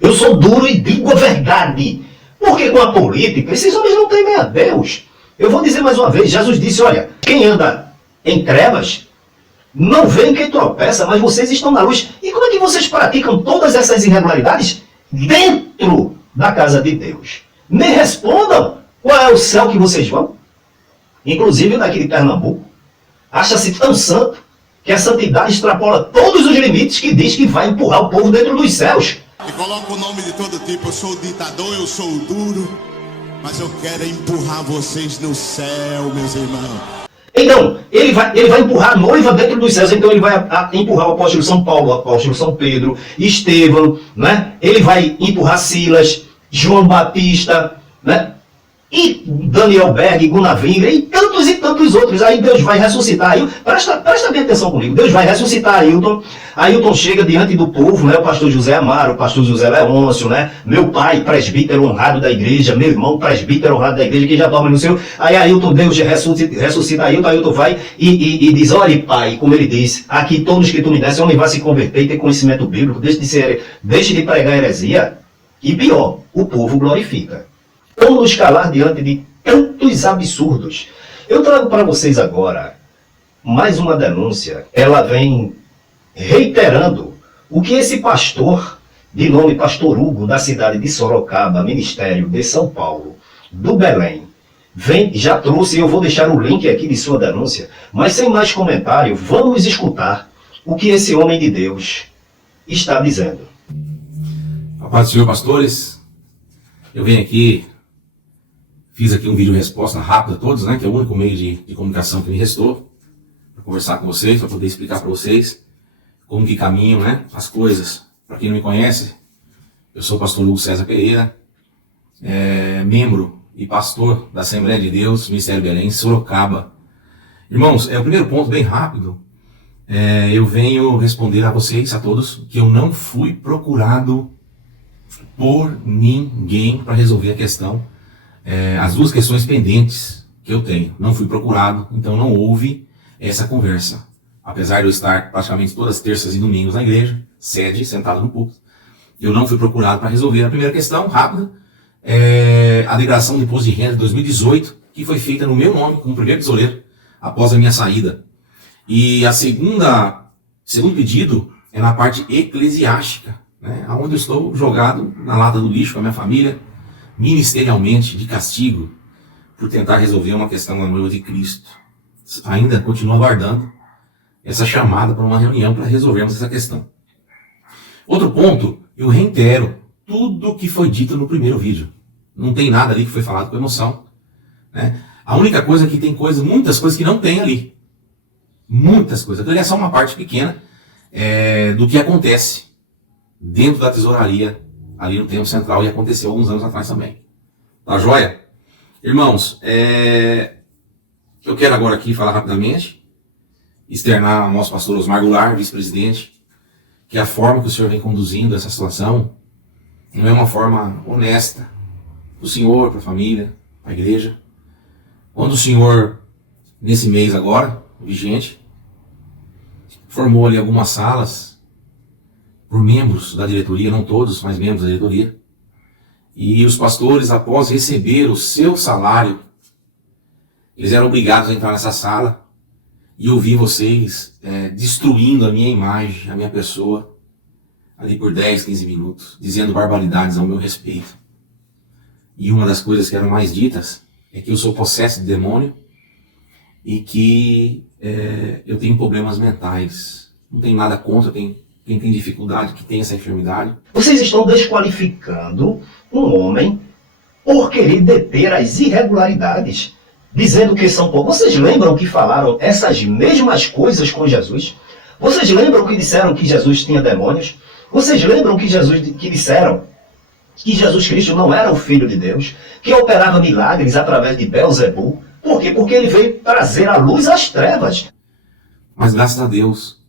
Eu sou duro e digo a verdade. Porque com a política, esses homens não temem a Deus. Eu vou dizer mais uma vez, Jesus disse, olha, quem anda em trevas, não vê quem tropeça, mas vocês estão na luz. E como é que vocês praticam todas essas irregularidades dentro da casa de Deus? Me respondam, qual é o céu que vocês vão? Inclusive daqui de Pernambuco, acha-se tão santo que a santidade extrapola todos os limites que diz que vai empurrar o povo dentro dos céus. E coloca o nome de todo tipo, eu sou o ditador, eu sou o duro, mas eu quero empurrar vocês no céu, meus irmãos. Então, ele vai empurrar a noiva dentro dos céus, então ele vai empurrar o apóstolo São Paulo, o apóstolo São Pedro, Estevão, né? Ele vai empurrar Silas, João Batista, né? E Daniel Berg, Gunnar Wingre e tantos outros. Aí Deus vai ressuscitar Ailton. Presta bem atenção comigo. Deus vai ressuscitar Ailton. Ailton chega diante do povo, né? O pastor José Amaro, o pastor José Leôncio, né? Meu pai, presbítero honrado da igreja, meu irmão, presbítero honrado da igreja, que já dorme no céu. Aí Ailton, Deus ressuscita Ailton. Ailton vai e diz, olha pai, como ele diz, aqui todos que tu me desse, homem vai se converter e ter conhecimento bíblico, deixe de pregar heresia. E pior, o povo glorifica. Como nos calar diante de tantos absurdos? Eu trago para vocês agora mais uma denúncia. Ela vem reiterando o que esse pastor, de nome Pastor Hugo, da cidade de Sorocaba, Ministério de São Paulo, do Belém, já trouxe, e eu vou deixar o link aqui de sua denúncia, mas sem mais comentário, vamos escutar o que esse homem de Deus está dizendo. A paz do Senhor, pastores. Eu venho aqui, fiz aqui um vídeo resposta rápida a todos, né, que é o único meio de comunicação que me restou, para conversar com vocês, para poder explicar para vocês como que caminham, né, as coisas. Para quem não me conhece, eu sou o pastor Hugo César Pereira, membro e pastor da Assembleia de Deus, Ministério Belém, Sorocaba. Irmãos, o primeiro ponto, bem rápido, eu venho responder a vocês, a todos, que eu não fui procurado por ninguém para resolver a questão, as duas questões pendentes que eu tenho. Não fui procurado, então não houve essa conversa. Apesar de eu estar praticamente todas as terças e domingos na igreja, sede, sentado no púlpito, eu não fui procurado para resolver a primeira questão, rápida, a declaração de imposto de renda de 2018, que foi feita no meu nome, como primeiro tesoureiro, após a minha saída. E segundo pedido é na parte eclesiástica, né, onde eu estou jogado na lata do lixo com a minha família, ministerialmente, de castigo, por tentar resolver uma questão da noiva de Cristo. Ainda continuo aguardando essa chamada para uma reunião para resolvermos essa questão. Outro ponto, eu reitero tudo o que foi dito no primeiro vídeo. Não tem nada ali que foi falado com emoção, né? A única coisa é que tem muitas coisas que não tem ali. Muitas coisas. Aquilo é só uma parte pequena do que acontece dentro da tesouraria, ali no Templo Central, e aconteceu alguns anos atrás também. Tá joia? Irmãos, eu quero agora aqui falar rapidamente, externar ao nosso pastor Osmar Goulart, vice-presidente, que a forma que o senhor vem conduzindo essa situação não é uma forma honesta para o senhor, para a família, para a igreja. Quando o senhor, nesse mês agora, vigente, formou ali algumas salas por membros da diretoria, não todos, mas membros da diretoria, e os pastores, após receber o seu salário, eles eram obrigados a entrar nessa sala e ouvir vocês destruindo a minha imagem, a minha pessoa, ali por 10, 15 minutos, dizendo barbaridades ao meu respeito. E uma das coisas que eram mais ditas é que eu sou possesso de demônio e que eu tenho problemas mentais. Não tem nada contra, quem tem dificuldade, que tem essa enfermidade. Vocês estão desqualificando um homem por querer deter as irregularidades, dizendo que são povos. Vocês lembram que falaram essas mesmas coisas com Jesus? Vocês lembram que disseram que Jesus tinha demônios? Vocês lembram que disseram que Jesus Cristo não era o Filho de Deus, que operava milagres através de Beelzebul? Por quê? Porque ele veio trazer a luz às trevas. Mas graças a Deus,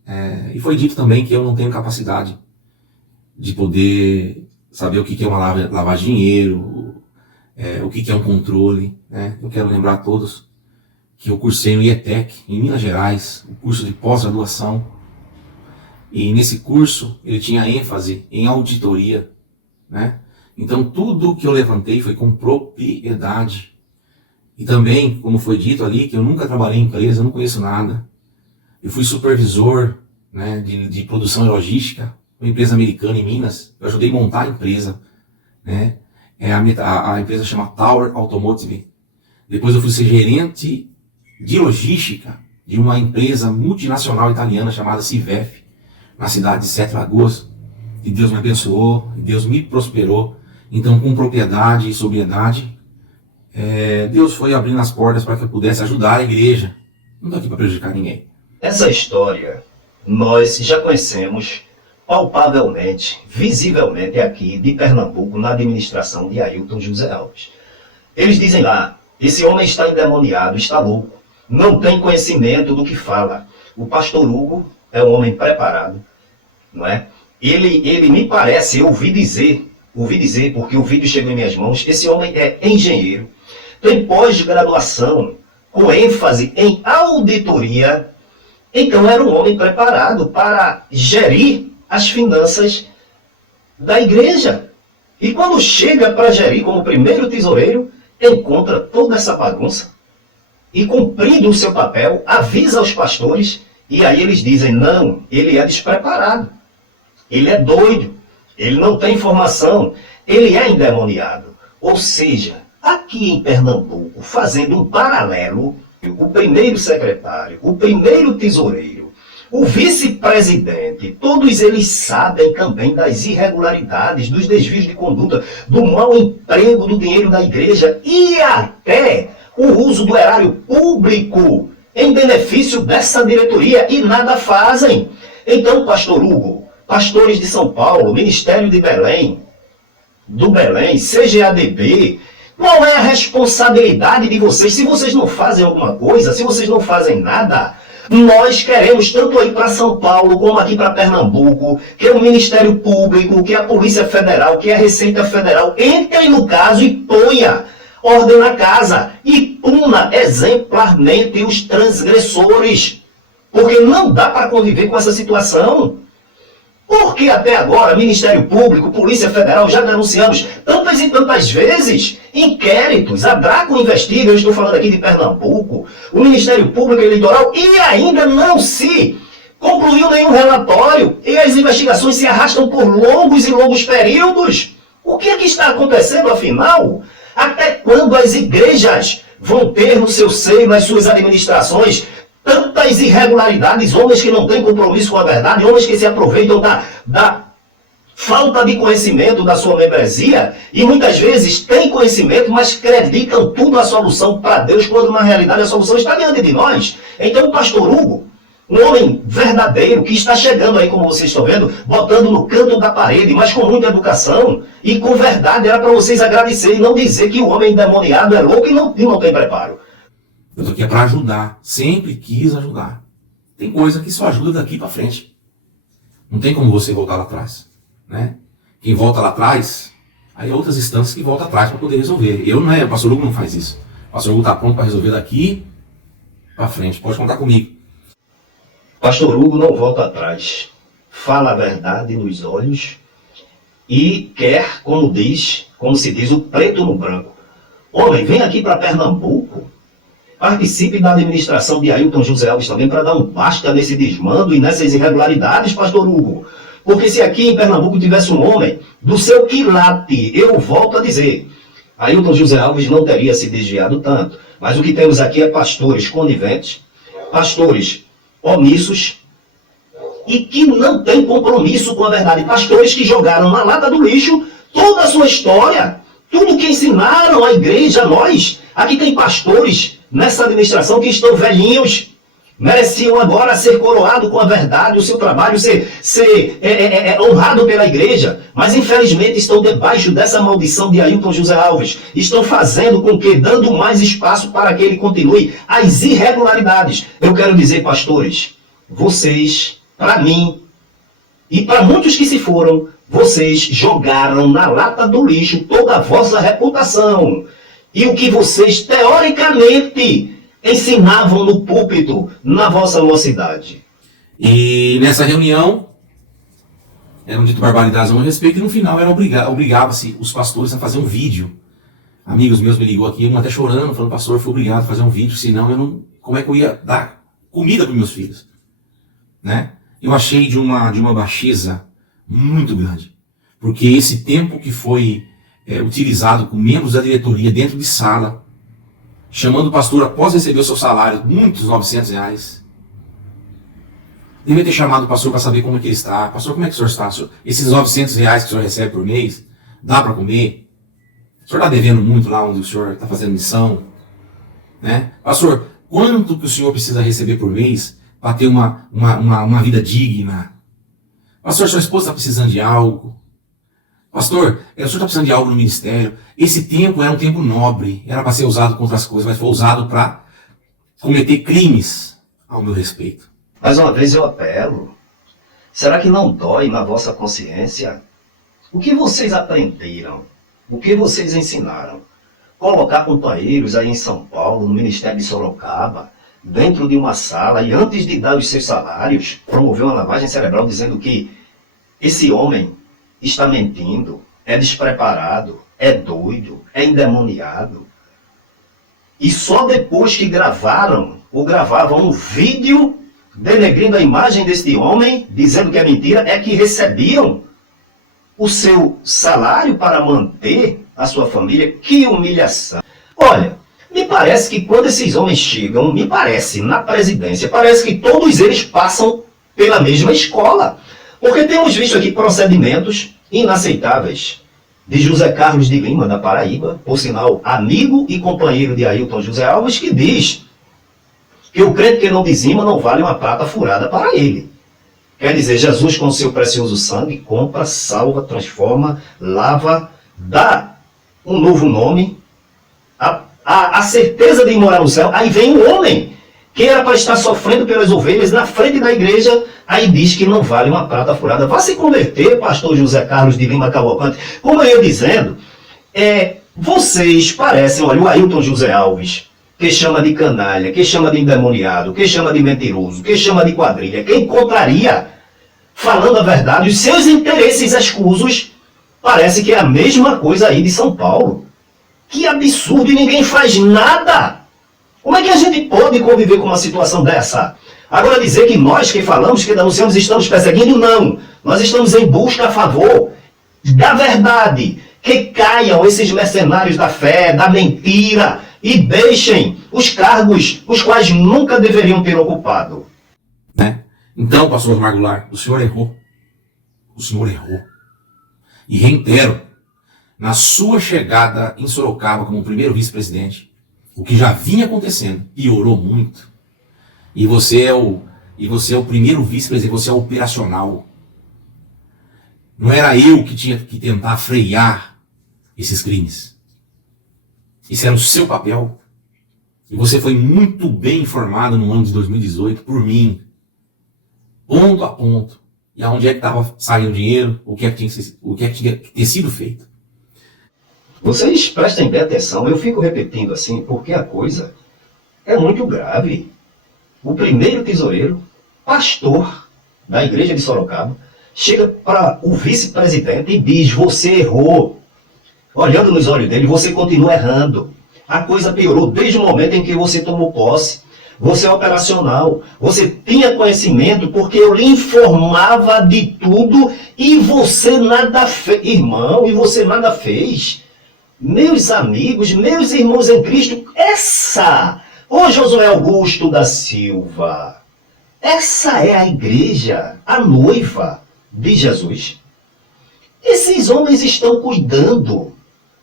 e foi dito também que eu não tenho capacidade de poder saber o que é uma lavagem de dinheiro, o que é um controle, né? Eu quero lembrar a todos que eu cursei no IETEC, em Minas Gerais, um curso de pós-graduação, e nesse curso ele tinha ênfase em auditoria, né? Então tudo que eu levantei foi com propriedade. E também, como foi dito ali, que eu nunca trabalhei em empresa, eu não conheço nada. Eu fui supervisor, né, de produção e logística, uma empresa americana em Minas. Eu ajudei a montar a empresa, né? A empresa chama Tower Automotive. Depois eu fui ser gerente de logística de uma empresa multinacional italiana chamada Civef, na cidade de Sete Lagoas. E Deus me abençoou, e Deus me prosperou. Então, com propriedade e sobriedade, Deus foi abrindo as portas para que eu pudesse ajudar a igreja. Não estou aqui para prejudicar ninguém. Essa história nós já conhecemos palpavelmente, visivelmente aqui de Pernambuco, na administração de Ailton José Alves. Eles dizem lá, esse homem está endemoniado, está louco, não tem conhecimento do que fala. O pastor Hugo é um homem preparado, não é? Ele me parece, eu ouvi dizer, porque o vídeo chegou em minhas mãos, esse homem é engenheiro, tem pós-graduação, com ênfase em auditoria. Então era um homem preparado para gerir as finanças da igreja. E quando chega para gerir como primeiro tesoureiro, encontra toda essa bagunça e, cumprindo o seu papel, avisa aos pastores, e aí eles dizem, não, ele é despreparado, ele é doido, ele não tem informação, ele é endemoniado. Ou seja, aqui em Pernambuco, fazendo um paralelo, o primeiro secretário, o primeiro tesoureiro, o vice-presidente, todos eles sabem também das irregularidades, dos desvios de conduta, do mau emprego do dinheiro da igreja e até o uso do erário público em benefício dessa diretoria, e nada fazem. Então, pastor Hugo, pastores de São Paulo, Ministério de Belém, do Belém, CGADB, qual é a responsabilidade de vocês? Se vocês não fazem alguma coisa, se vocês não fazem nada, nós queremos, tanto aí para São Paulo, como aqui para Pernambuco, que é o Ministério Público, que é a Polícia Federal, que é a Receita Federal, entrem no caso e ponha ordem na casa e puna exemplarmente os transgressores. Porque não dá para conviver com essa situação. Porque até agora, Ministério Público, Polícia Federal, já denunciamos tantas e tantas vezes inquéritos, a Draco investiga, eu estou falando aqui de Pernambuco, o Ministério Público Eleitoral, e ainda não se concluiu nenhum relatório, e as investigações se arrastam por longos e longos períodos. O que é que está acontecendo, afinal? Até quando as igrejas vão ter no seu seio, nas suas administrações, tantas irregularidades, homens que não têm compromisso com a verdade, homens que se aproveitam da falta de conhecimento da sua membresia, e muitas vezes têm conhecimento, mas acreditam tudo a solução para Deus, quando na realidade a solução está diante de nós. Então o pastor Hugo, um homem verdadeiro, que está chegando aí, como vocês estão vendo, botando no canto da parede, mas com muita educação, e com verdade, era para vocês agradecerem, e não dizer que o homem endemoniado é louco e não tem preparo. Eu estou aqui para ajudar. Sempre quis ajudar. Tem coisa que só ajuda daqui para frente. Não tem como você voltar lá atrás, né? Quem volta lá atrás, aí é outras instâncias que voltam atrás para poder resolver. O pastor Hugo não faz isso. O pastor Hugo está pronto para resolver daqui para frente. Pode contar comigo. Pastor Hugo não volta atrás. Fala a verdade nos olhos e quer, como se diz, o preto no branco. Homem, vem aqui para Pernambuco. Participe da administração de Ailton José Alves também para dar um basta nesse desmando e nessas irregularidades, pastor Hugo. Porque se aqui em Pernambuco tivesse um homem do seu quilate, eu volto a dizer, Ailton José Alves não teria se desviado tanto. Mas o que temos aqui é pastores coniventes, pastores omissos e que não têm compromisso com a verdade. Pastores que jogaram na lata do lixo toda a sua história, tudo que ensinaram a igreja, a nós. Aqui tem pastores nessa administração que estão velhinhos, mereciam agora ser coroado com a verdade, o seu trabalho ser honrado pela igreja, mas infelizmente estão debaixo dessa maldição de Ailton José Alves. Estão fazendo com que, dando mais espaço para que ele continue as irregularidades. Eu quero dizer, pastores, vocês, para mim, e para muitos que se foram, vocês jogaram na lata do lixo toda a vossa reputação. E o que vocês, teoricamente, ensinavam no púlpito, na vossa mocidade. E nessa reunião, eram dito barbaridades a meu respeito, e no final obrigava-se os pastores a fazer um vídeo. Amigos meus me ligou aqui, um até chorando, falando, pastor, eu fui obrigado a fazer um vídeo, senão eu não, como é que eu ia dar comida para meus filhos? Né? Eu achei de uma baixeza muito grande, porque esse tempo que foi utilizado com membros da diretoria dentro de sala, chamando o pastor após receber o seu salário, muitos R$900, devia ter chamado o pastor para saber como é que ele está. Pastor, como é que o senhor está? Esses R$900 que o senhor recebe por mês, dá para comer? O senhor está devendo muito lá onde o senhor está fazendo missão? Né? Pastor, quanto que o senhor precisa receber por mês para ter uma vida digna? Pastor, sua esposa está precisando de algo? Pastor, o senhor está precisando de algo no ministério? Esse tempo era um tempo nobre, era para ser usado contra as coisas, mas foi usado para cometer crimes ao meu respeito. Mais uma vez eu apelo, será que não dói na vossa consciência? O que vocês aprenderam? O que vocês ensinaram? Colocar companheiros aí em São Paulo, no Ministério de Sorocaba, dentro de uma sala, e antes de dar os seus salários, promover uma lavagem cerebral dizendo que esse homem está mentindo, é despreparado, é doido, é endemoniado. E só depois que gravavam um vídeo denegrindo a imagem deste homem, dizendo que é mentira, é que recebiam o seu salário para manter a sua família. Que humilhação. Olha, me parece que quando esses homens chegam, na presidência, parece que todos eles passam pela mesma escola. Porque temos visto aqui procedimentos inaceitáveis de José Carlos de Lima, da Paraíba, por sinal, amigo e companheiro de Ailton José Alves, que diz que o crente que não dizima não vale uma prata furada para ele. Quer dizer, Jesus com seu precioso sangue compra, salva, transforma, lava, dá um novo nome, a certeza de ir morar no céu. Aí vem um homem que era para estar sofrendo pelas ovelhas na frente da igreja, aí diz que não vale uma prata furada. Vá se converter, pastor José Carlos de Lima Cavalcante. Como eu ia dizendo, vocês parecem, olha, o Ailton José Alves, que chama de canalha, que chama de endemoniado, que chama de mentiroso, que chama de quadrilha, que encontraria, falando a verdade, os seus interesses escusos, parece que é a mesma coisa aí de São Paulo. Que absurdo, e ninguém faz nada. Como é que a gente pode conviver com uma situação dessa? Agora dizer que nós que falamos, que denunciamos, estamos perseguindo, não. Nós estamos em busca a favor da verdade. Que caiam esses mercenários da fé, da mentira, e deixem os cargos os quais nunca deveriam ter ocupado. Né? Então, pastor Margular, o senhor errou. O senhor errou. E reitero, na sua chegada em Sorocaba como primeiro vice-presidente, o que já vinha acontecendo piorou muito. E você é o primeiro vice-presidente, você é operacional. Não era eu que tinha que tentar frear esses crimes. Isso era o seu papel. E você foi muito bem informado no ano de 2018 por mim. Ponto a ponto. E aonde é que estava saindo o dinheiro, o que é que tinha que ter sido feito. Vocês prestem bem atenção, eu fico repetindo assim, porque a coisa é muito grave. O primeiro tesoureiro, pastor da igreja de Sorocaba, chega para o vice-presidente e diz, você errou. Olhando nos olhos dele, você continua errando. A coisa piorou desde o momento em que você tomou posse. Você é operacional. Você tinha conhecimento porque eu lhe informava de tudo e você nada fez. Irmão, e você nada fez. Meus amigos, meus irmãos em Cristo, ô Josué Augusto da Silva, essa é a igreja, a noiva de Jesus. Esses homens estão cuidando,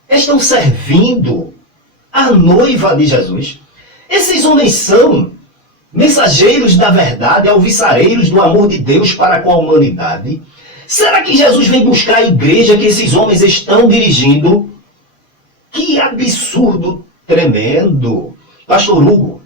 estão servindo a noiva de Jesus. Esses homens são mensageiros da verdade, alviçareiros do amor de Deus para com a humanidade. Será que Jesus vem buscar a igreja que esses homens estão dirigindo? Que absurdo tremendo. Pastor Hugo,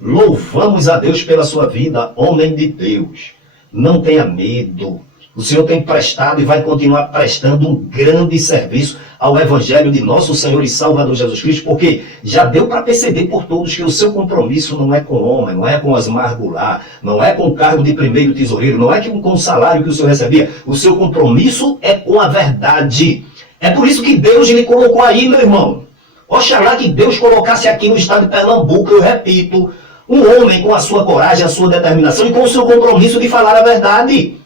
louvamos a Deus pela sua vida, homem de Deus. Não tenha medo. O Senhor tem prestado e vai continuar prestando um grande serviço ao Evangelho de nosso Senhor e Salvador Jesus Cristo, porque já deu para perceber por todos que o seu compromisso não é com o homem, não é com as margular, não é com o cargo de primeiro tesoureiro, não é com o salário que o Senhor recebia. O seu compromisso é com a verdade. É por isso que Deus lhe colocou aí, meu irmão. Oxalá que Deus colocasse aqui no estado de Pernambuco, eu repito, um homem com a sua coragem, a sua determinação e com o seu compromisso de falar a verdade.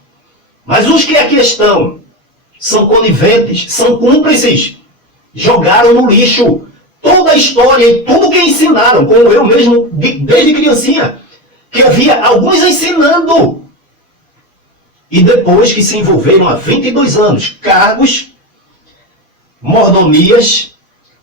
Mas os que aqui estão são coniventes, são cúmplices, jogaram no lixo toda a história e tudo que ensinaram, como eu mesmo, desde criancinha, que eu via alguns ensinando. E depois que se envolveram há 22 anos, cargos, mordomias,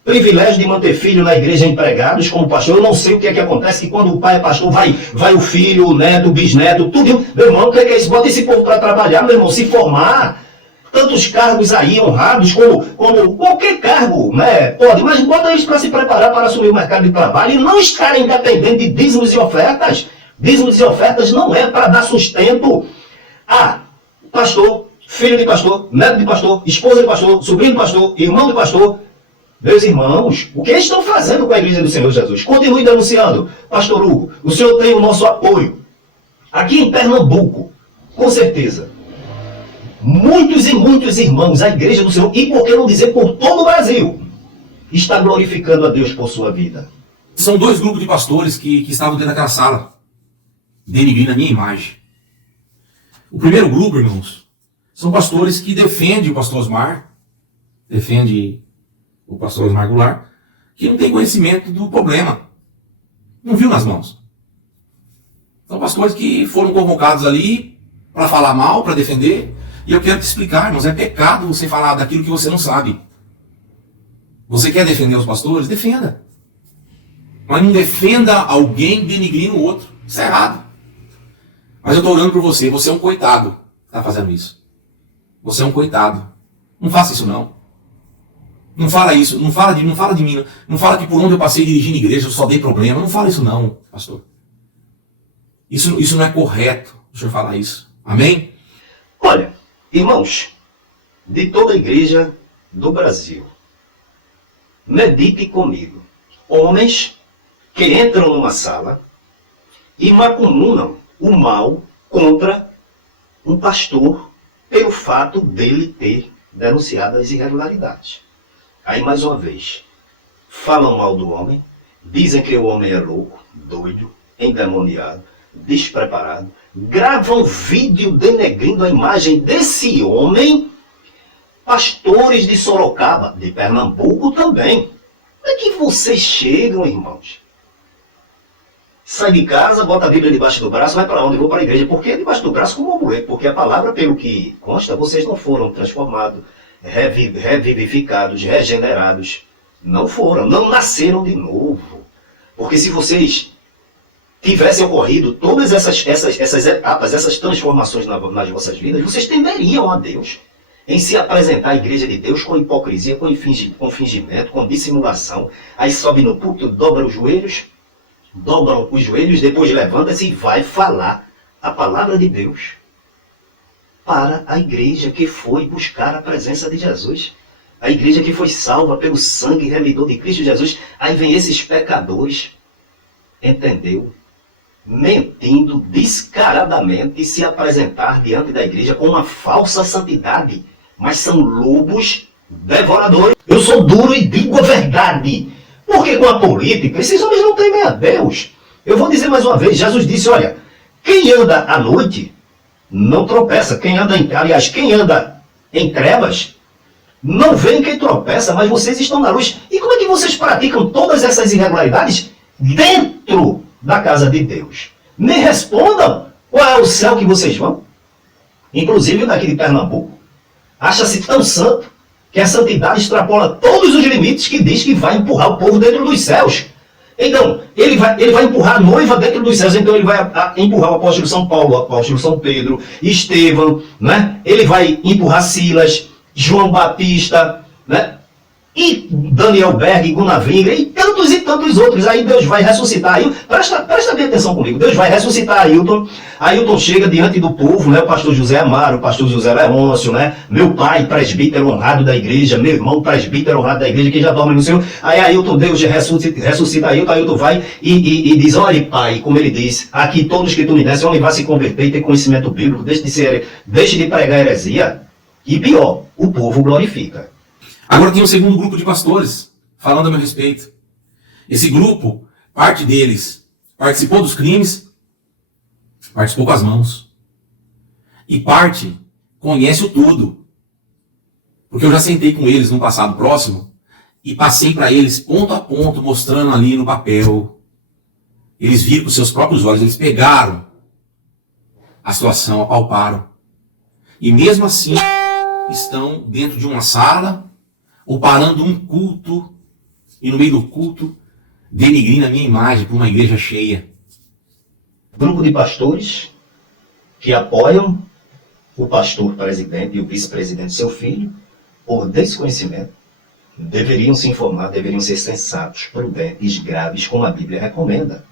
privilégio de manter filho na igreja empregados como pastor. Eu não sei o que é que acontece, que quando o pai é pastor, vai o filho, o neto, o bisneto, tudo. Meu irmão, o que é isso? Bota esse povo para trabalhar, meu irmão, se formar. Tantos cargos aí honrados, como qualquer cargo, né? Pode, mas bota eles para se preparar para assumir o mercado de trabalho e não estarem dependendo de dízimos e ofertas. Dízimos e ofertas não é para dar sustento a pastor, filho de pastor, neto de pastor, esposa de pastor, sobrinho de pastor, irmão de pastor. Meus irmãos, o que eles estão fazendo com a igreja do Senhor Jesus? Continue denunciando. Pastor Hugo, o senhor tem o nosso apoio. Aqui em Pernambuco, com certeza, muitos e muitos irmãos, a igreja do Senhor, e por que não dizer por todo o Brasil, está glorificando a Deus por sua vida. São dois grupos de pastores que estavam dentro daquela sala, denigrindo a minha imagem. O primeiro grupo, irmãos, são pastores que defendem o pastor Osmar, defendem o pastor Osmar Goulart, que não tem conhecimento do problema. Não viu nas mãos. São pastores que foram convocados ali para falar mal, para defender. E eu quero te explicar, irmãos, é pecado você falar daquilo que você não sabe. Você quer defender os pastores? Defenda. Mas não defenda alguém denigrindo o outro. Isso é errado. Mas eu estou orando por você. Você é um coitado que está fazendo isso. Você é um coitado. Não faça isso não. Não fala isso, não fala de mim, não fala que por onde eu passei dirigindo igreja eu só dei problema. Não fala isso não, pastor. Isso não é correto, o senhor falar isso. Amém? Olha, irmãos, de toda a igreja do Brasil, medite comigo. Homens que entram numa sala e macumunam o mal contra um pastor pelo fato dele ter denunciado as irregularidades. Aí, mais uma vez, falam mal do homem, dizem que o homem é louco, doido, endemoniado, despreparado, gravam vídeo denegrindo a imagem desse homem, pastores de Sorocaba, de Pernambuco também. Como é que vocês chegam, irmãos? Sai de casa, bota a Bíblia debaixo do braço, vai para onde? Vou para a igreja. Por que debaixo do braço como um amuleto? Porque a palavra, pelo que consta, vocês não foram transformados, revivificados, regenerados. Não foram, não nasceram de novo. Porque se vocês tivessem ocorrido todas essas etapas, essas transformações nas vossas vidas, vocês temeriam a Deus em se apresentar à igreja de Deus com hipocrisia, com fingimento, com dissimulação. Aí sobe no púlpito, dobram os joelhos, depois levanta-se e vai falar a palavra de Deus para a igreja que foi buscar a presença de Jesus. A igreja que foi salva pelo sangue remidor de Cristo Jesus. Aí vem esses pecadores, entendeu? Mentindo descaradamente se apresentar diante da igreja com uma falsa santidade. Mas são lobos devoradores. Eu sou duro e digo a verdade. Porque com a política, esses homens não temem a Deus. Eu vou dizer mais uma vez, Jesus disse, olha, quem anda à noite não tropeça. Quem anda em trevas não vê quem tropeça, mas vocês estão na luz. E como é que vocês praticam todas essas irregularidades dentro da casa de Deus? Me respondam, qual é o céu que vocês vão? Inclusive o daqui de Pernambuco. Acha-se tão santo que a santidade extrapola todos os limites que diz que vai empurrar o povo dentro dos céus. Então, ele vai empurrar a noiva dentro dos céus, então ele vai empurrar o apóstolo São Paulo, o apóstolo São Pedro, Estevão, né? Ele vai empurrar Silas, João Batista, né? e Daniel Berg, Gunnar Wingre e tantos outros. Aí Deus vai ressuscitar Ailton. Presta bem atenção comigo. Deus vai ressuscitar Ailton. Ailton chega diante do povo, né? O pastor José Amaro, o pastor José Leôncio, né? Meu pai, presbítero honrado da igreja, meu irmão, presbítero honrado da igreja, que já dorme no Senhor. Aí Ailton, Deus ressuscita Ailton. Ailton vai e diz: olha, pai, como ele diz, aqui todos que tu me desse, homem vai se converter e ter conhecimento bíblico, deixe de pregar heresia. E pior, o povo glorifica. Agora tem um segundo grupo de pastores falando a meu respeito. Esse grupo, parte deles participou dos crimes, participou com as mãos. E parte conhece o tudo. Porque eu já sentei com eles no passado próximo e passei para eles ponto a ponto, mostrando ali no papel. Eles viram com seus próprios olhos, eles pegaram a situação, apalparam. E mesmo assim, estão dentro de uma sala, ou parando um culto, e no meio do culto, denigrindo a minha imagem para uma igreja cheia. Grupo de pastores que apoiam o pastor presidente e o vice-presidente, seu filho, por desconhecimento, deveriam se informar, deveriam ser sensatos, prudentes, graves, como a Bíblia recomenda.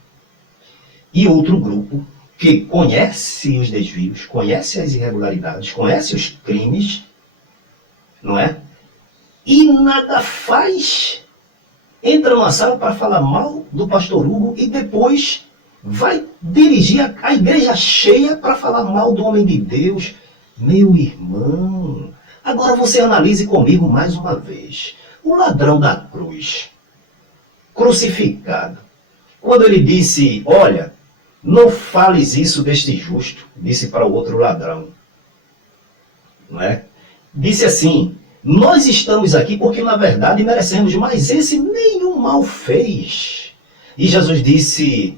E outro grupo que conhece os desvios, conhece as irregularidades, conhece os crimes, não é? E nada faz. Entra numa sala para falar mal do pastor Hugo e depois vai dirigir a igreja cheia para falar mal do homem de Deus. Meu irmão, agora você analise comigo mais uma vez. O ladrão da cruz, crucificado, quando ele disse: olha, não fales isso deste justo, disse para o outro ladrão, não é? Disse assim: nós estamos aqui porque na verdade merecemos, mas esse nenhum mal fez. E Jesus disse,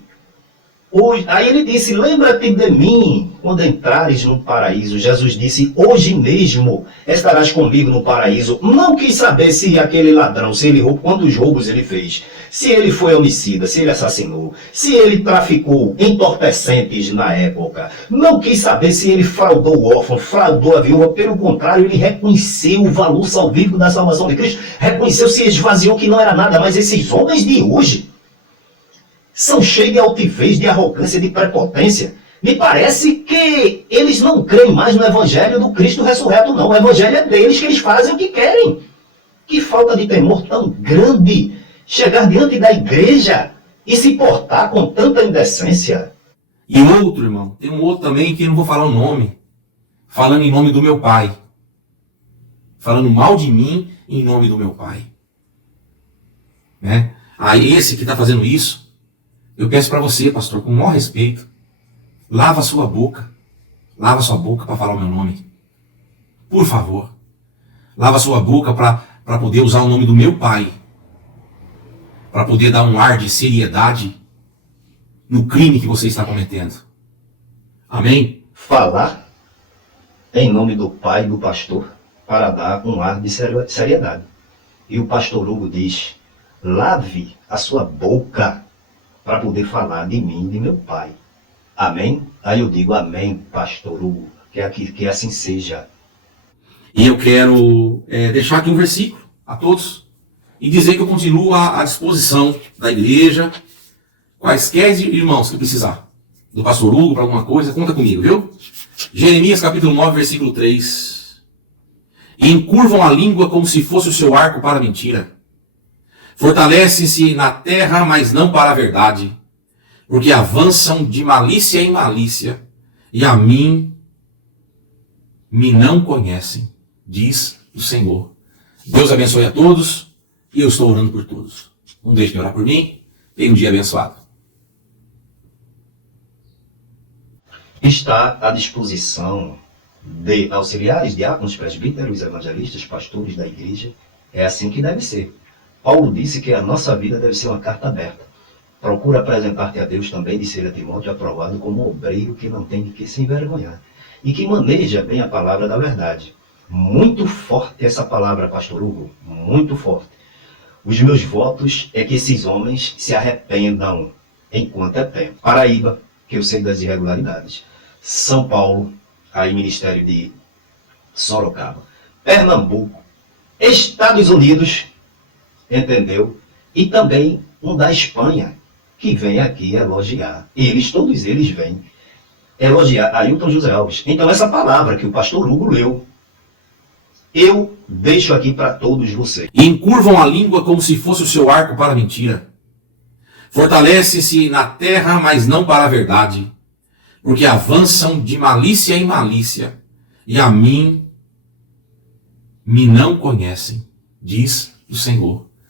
aí ele disse: lembra-te de mim quando entrares no paraíso. Jesus disse: hoje mesmo estarás comigo no paraíso. Não quis saber se aquele ladrão, se ele roubou, quantos roubos ele fez, se ele foi homicida, se ele assassinou, se ele traficou entorpecentes na época. Não quis saber se ele fraudou o órfão, fraudou a viúva. Pelo contrário, ele reconheceu o valor salvífico da salvação de Cristo, reconheceu, se esvaziou que não era nada. Mas esses homens de hoje são cheios de altivez, de arrogância, de prepotência. Me parece que eles não creem mais no evangelho do Cristo ressurreto, não. O evangelho é deles, que eles fazem o que querem. Que falta de temor tão grande, chegar diante da igreja e se portar com tanta indecência. E outro, irmão, tem um outro também que eu não vou falar o nome, falando em nome do meu pai. Falando mal de mim em nome do meu pai. Né? Aí esse que está fazendo isso, eu peço para você, pastor, com o maior respeito, lava sua boca para falar o meu nome. Por favor. Lava sua boca para poder usar o nome do meu pai. Para poder dar um ar de seriedade no crime que você está cometendo. Amém? Falar em nome do pai do pastor para dar um ar de seriedade. E o pastor Hugo diz: lave a sua boca para poder falar de mim e de meu pai. Amém? Aí eu digo: amém, pastor Hugo, que assim seja. E eu quero deixar aqui um versículo a todos e dizer que eu continuo à disposição da igreja, quaisquer irmãos que precisar. Do pastor Hugo para alguma coisa, conta comigo, viu? Jeremias capítulo 9, versículo 3. E encurvam a língua como se fosse o seu arco para a mentira. Fortalecem-se na terra, mas não para a verdade. Porque avançam de malícia em malícia, e a mim me não conhecem, diz o Senhor. Deus abençoe a todos, e eu estou orando por todos. Não deixe de orar por mim. Tenha um dia abençoado. Está à disposição de auxiliares, diáconos, presbíteros, evangelistas, pastores da igreja. É assim que deve ser. Paulo disse que a nossa vida deve ser uma carta aberta. Procura apresentar-te a Deus também, disse ele a Timóteo, aprovado como obreiro que não tem de que se envergonhar. E que maneja bem a palavra da verdade. Muito forte essa palavra, pastor Hugo. Muito forte. Os meus votos é que esses homens se arrependam enquanto é tempo. Paraíba, que eu sei das irregularidades. São Paulo, aí Ministério de Sorocaba. Pernambuco, Estados Unidos, entendeu? E também um da Espanha, que vem aqui elogiar. Todos eles vêm elogiar Ailton José Alves. Então essa palavra que o pastor Hugo leu, eu deixo aqui para todos vocês. E encurvam a língua como se fosse o seu arco para a mentira. Fortalece-se na terra, mas não para a verdade, porque avançam de malícia em malícia, e a mim me não conhecem, diz o Senhor.